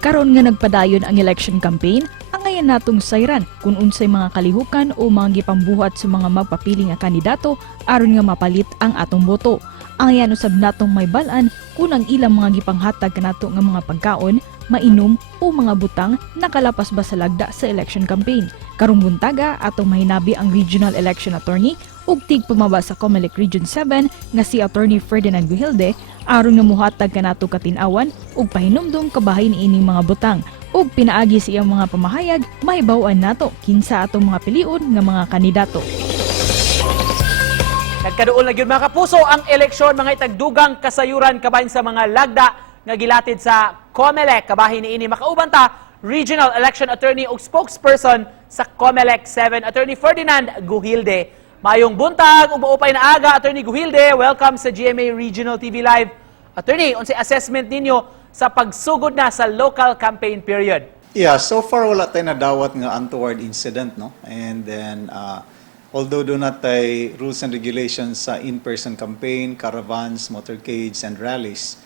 Karon nga nagpadayon ang election campaign, ang ngayon natong sayran kung unsay mga kalihukan o mga gipambuhat sa mga magpapili nga kandidato aron nga mapalit ang atong boto. Ang ngayon usab natong may balaan kung ang ilang mga gipanghatag kanato nga mga pagkaon, mainom o mga butang nakalapas ba sa lagda sa election campaign. Karong buntaga atong mahinabi ang Regional Election Attorney ug tigpamaba sa COMELEC Region 7 nga si Attorney Ferdinand Guhilde aron nga muhatag kanato katin-awan ug pahinumdom kabahin ining mga butang ug pinaagi sa iyang mga pamahayag mahibaw-an nato kinsa atong mga piliun nga mga kandidato. Nagkaduol na gyud mga kapuso ang eleksyon mga itagdugang kasayuran kabahin sa mga lagda nga gilatid sa COMELEC kabahin niini makauban ta Regional Election Attorney ug spokesperson sa COMELEC 7 Attorney Ferdinand Guhilde. Mayong buntag ug maupay na aga Attorney Guhilde, welcome sa GMA Regional TV Live. Attorney, unsay assessment ninyo sa pagsugod na sa local campaign period? Yeah, so far wala tayo nadawat nga untoward incident, no? And then although do not tay rules and regulations sa in-person campaign, caravans, motorcades and rallies,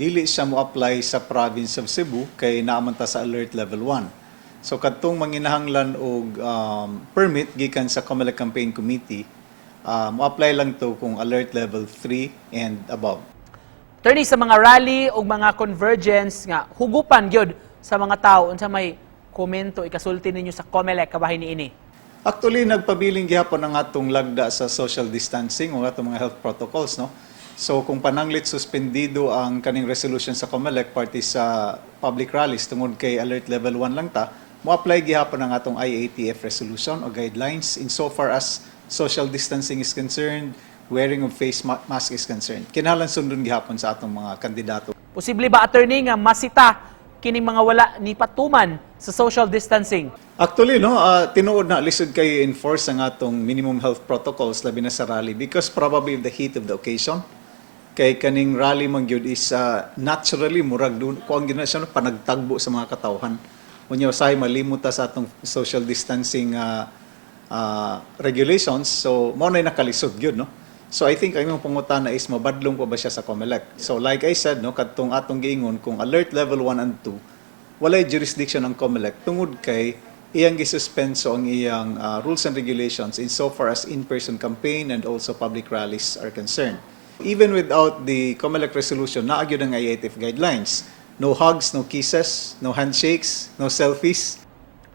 dili siya mo apply sa province of Cebu kay naaman ta sa alert level 1. So kadtong manginahanglan og permit gikan sa COMELEC Campaign Committee, mo apply lang to kung alert level 3 and above. Attorney, sa mga rally o mga convergence nga hugupan gyud sa mga tao unsa may komento ikasulti ninyo sa COMELEC kabahin niini? Actually nagpabiling gihapon ang atong lagda sa social distancing o atong mga health protocols, no? So kung pananglit suspendido ang kaning resolution sa COMELEC party sa public rallies tungod kay alert level 1 lang ta, mo apply gihapon ang atong IATF resolution o guidelines insofar as social distancing is concerned, wearing of face mask is concerned. Kinahanglan sundon gihapon sa atong mga kandidato. Posible ba attorney nga masita kining mga wala ni patuman sa social distancing? Actually, no, tinuod na lisod kayo enforce ang atong minimum health protocols labi na sa rally because probably the heat of the occasion. Kay kaning rally man gyud is naturally murag dun ko ang ginasyon panagtagbo sa mga katawhan. Unya usahay malimot ta sa atong social distancing regulations, so mo na nakalisod gyud, no. So I think ang imong pangutana is mabadlong pa ba siya sa COMELEC. So like I said, no, kadtong atong giingon kung alert level 1 and 2 walay jurisdiction ang COMELEC tungod kay iyang gisuspenso ang iyang rules and regulations insofar as in-person campaign and also public rallies are concerned. Even without the COMELEC resolution, naagyo ng IATF guidelines. No hugs, no kisses, no handshakes, no selfies.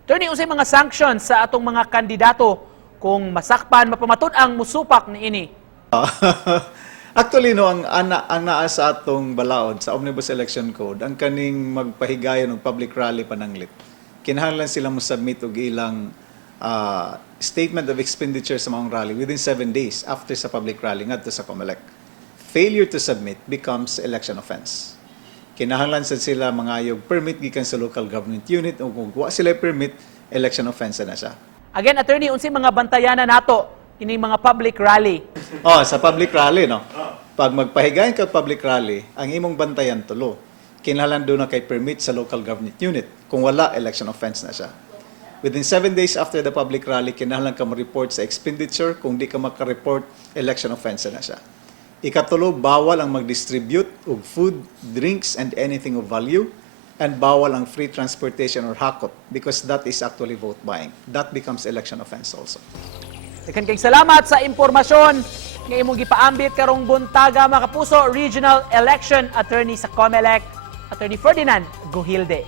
Attorney, unsay mga sanctions sa atong mga kandidato kung masakpan, mapamatud ang musupak niini? Actually, no, ang naa sa atong balaod sa Omnibus Election Code, ang kaning magpahigayon ng public rally pananglit. Kinahanglan sila mo submit og ilang statement of expenditure sa mga rally within 7 days after sa public rally ngadto sa COMELEC. Failure to submit becomes election offense. Kinahanglan sad sila mangayog permit gikan sa local government unit o kung wa sila permit, election offense na siya. Again, attorney, unsay mga bantayanan nato ini mga public rally? Sa public rally, no. Pag magpahigayon ka public rally, ang imong bantayan tulo. Kinahanglan do na kay permit sa local government unit. Kung wala, election offense na siya. Within 7 days after the public rally, kinahanglan ka ma-report sa expenditure. Kung di ka maka-report, election offense na siya. Ikatulo, bawal ang mag-distribute of food, drinks, and anything of value. And bawal ang free transportation or hakot because that is actually vote buying. That becomes election offense also. Daghang kay salamat sa impormasyon nga imong gipaambit karong buntaga mga kapuso, Regional Election Attorney sa COMELEC, Attorney Ferdinand Guhilde.